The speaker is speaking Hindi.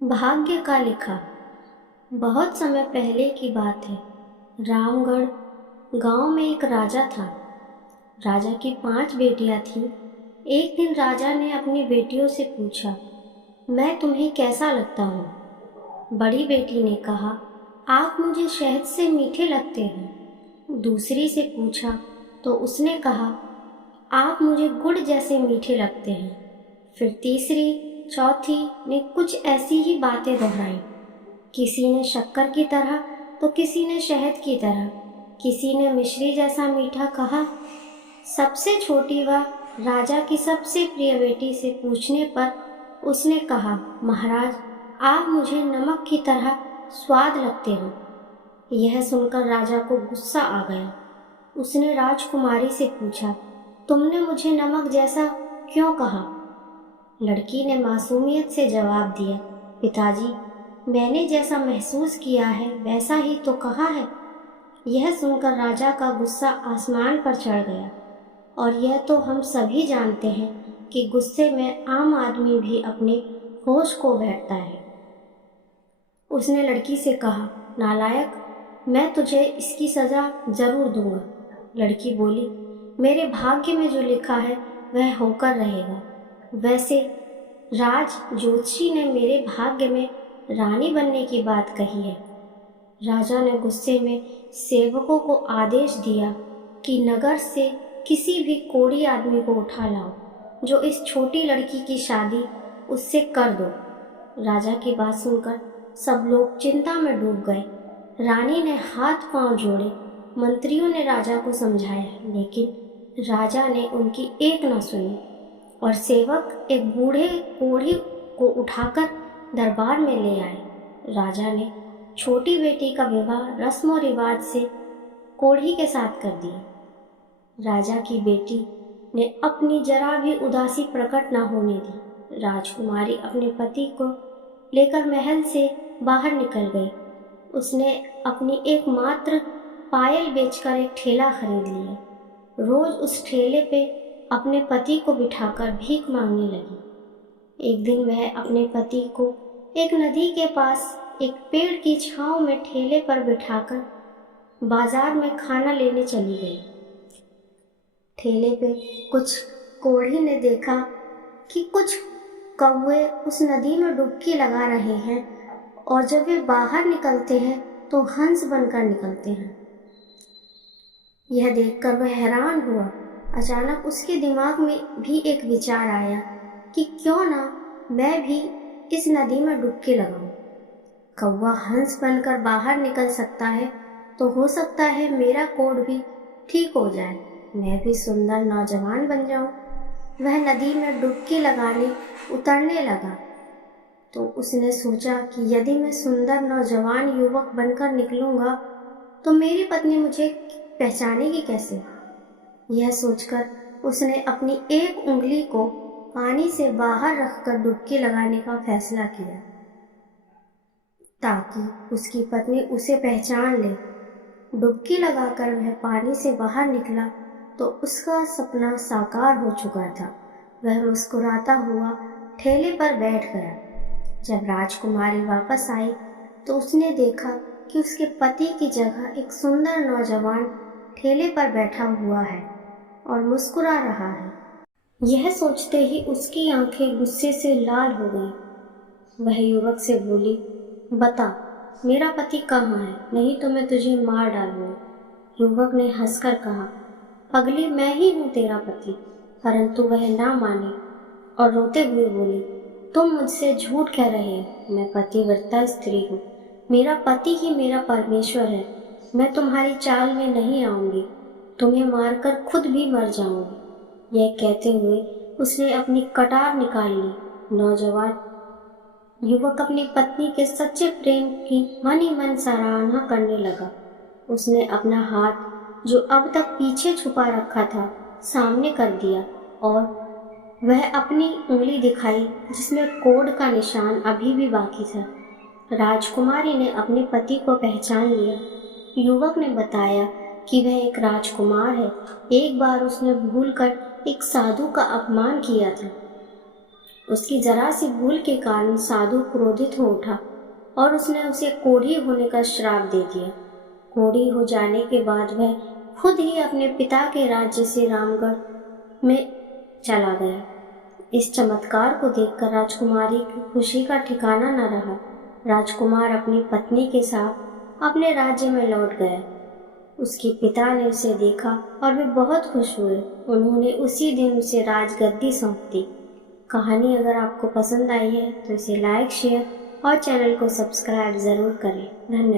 भाग्य का लिखा। बहुत समय पहले की बात है। रामगढ़ गांव में एक राजा था। राजा की 5 बेटियां थीं। एक दिन राजा ने अपनी बेटियों से पूछा, मैं तुम्हें कैसा लगता हूँ? बड़ी बेटी ने कहा, आप मुझे शहद से मीठे लगते हैं। दूसरी से पूछा तो उसने कहा, आप मुझे गुड़ जैसे मीठे लगते हैं। फिर तीसरी चौथी ने कुछ ऐसी ही बातें दोहराई। किसी ने शक्कर की तरह तो किसी ने शहद की तरह, किसी ने मिश्री जैसा मीठा कहा। सबसे छोटी व राजा की सबसे प्रिय बेटी से पूछने पर उसने कहा, महाराज, आप मुझे नमक की तरह स्वाद लगते हो। यह सुनकर राजा को गुस्सा आ गया। उसने राजकुमारी से पूछा, तुमने मुझे नमक जैसा क्यों कहा? लड़की ने मासूमियत से जवाब दिया, पिताजी, मैंने जैसा महसूस किया है वैसा ही तो कहा है। यह सुनकर राजा का गुस्सा आसमान पर चढ़ गया। और यह तो हम सभी जानते हैं कि गुस्से में आम आदमी भी अपने होश खो बैठता है। उसने लड़की से कहा, नालायक, मैं तुझे इसकी सज़ा ज़रूर दूंगा। लड़की बोली, मेरे भाग्य में जो लिखा है वह होकर रहेगा। वैसे राज ज्योतिषी ने मेरे भाग्य में रानी बनने की बात कही है। राजा ने गुस्से में सेवकों को आदेश दिया कि नगर से किसी भी कोढ़ी आदमी को उठा लाओ जो इस छोटी लड़की की शादी उससे कर दो। राजा की बात सुनकर सब लोग चिंता में डूब गए। रानी ने हाथ पांव जोड़े। मंत्रियों ने राजा को समझाया, लेकिन राजा ने उनकी एक न सुनी और सेवक एक बूढ़े कोढ़ी को उठाकर दरबार में ले आए। राजा ने छोटी बेटी का विवाह रस्म और रिवाज से कोढ़ी के साथ कर दिया। राजा की बेटी ने अपनी जरा भी उदासी प्रकट न होने दी। राजकुमारी अपने पति को लेकर महल से बाहर निकल गई। उसने अपनी एकमात्र पायल बेचकर एक ठेला खरीद लिया। रोज उस ठेले पे अपने पति को बिठाकर भीख मांगने लगी। एक दिन वह अपने पति को एक नदी के पास एक पेड़ की छांव में ठेले पर बिठाकर बाजार में खाना लेने चली गई। ठेले पे कुछ कोढ़ी ने देखा कि कुछ कौवे उस नदी में डुबकी लगा रहे हैं और जब वे बाहर निकलते हैं तो हंस बनकर निकलते हैं। यह देखकर वह हैरान हुआ। अचानक उसके दिमाग में भी एक विचार आया कि क्यों ना मैं भी इस नदी में डुबकी लगाऊं। कौवा हंस बनकर बाहर निकल सकता है तो हो सकता है मेरा कोढ़ भी ठीक हो जाए, मैं भी सुंदर नौजवान बन जाऊं। वह नदी में डुबकी लगाने उतरने लगा तो उसने सोचा कि यदि मैं सुंदर नौजवान युवक बनकर निकलूंगा तो मेरी पत्नी मुझे पहचानेगी कैसे? यह सोचकर उसने अपनी एक उंगली को पानी से बाहर रखकर डुबकी लगाने का फैसला किया ताकि उसकी पत्नी उसे पहचान ले। डुबकी लगाकर वह पानी से बाहर निकला तो उसका सपना साकार हो चुका था। वह मुस्कुराता हुआ ठेले पर बैठ गया। जब राजकुमारी वापस आई तो उसने देखा कि उसके पति की जगह एक सुंदर नौजवान ठेले पर बैठा हुआ है और मुस्कुरा रहा है। यह सोचते ही उसकी आंखें गुस्से से लाल हो गईं। वह युवक से बोली, बता, मेरा पति कहाँ है, नहीं तो मैं तुझे मार डालूंगा। युवक ने हंसकर कहा, पगली, मैं ही हूँ तेरा पति। परंतु वह ना मानी और रोते हुए बोली, तुम मुझसे झूठ कह रहे हो। मैं पतिव्रता स्त्री हूँ। मेरा पति ही मेरा परमेश्वर है। मैं तुम्हारी चाल में नहीं आऊंगी। तुम्हें मारकर खुद भी मर जाऊंगी। यह कहते हुए उसने अपनी कटार निकाल ली। नौजवान युवक अपनी पत्नी के सच्चे प्रेम की मन ही मन सराहना करने लगा। उसने अपना हाथ जो अब तक पीछे छुपा रखा था सामने कर दिया और वह अपनी उंगली दिखाई जिसमें कोढ़ का निशान अभी भी बाकी था। राजकुमारी ने अपने पति को पहचान लिया। युवक ने बताया कि वह एक राजकुमार है। एक बार उसने भूलकर एक साधु का अपमान किया था। उसकी जरा सी भूल के कारण साधु क्रोधित हो उठा और उसने उसे कोढ़ी होने का श्राप दे दिया। कोढ़ी हो जाने के बाद वह खुद ही अपने पिता के राज्य से रामगढ़ में चला गया। इस चमत्कार को देखकर राजकुमारी की खुशी का ठिकाना न रहा। राजकुमार अपनी पत्नी के साथ अपने राज्य में लौट गया। उसके पिता ने उसे देखा और वे बहुत खुश हुए। उन्होंने उसी दिन उसे राजगद्दी सौंप दी। कहानी अगर आपको पसंद आई है तो इसे लाइक, शेयर और चैनल को सब्सक्राइब ज़रूर करें। धन्यवाद।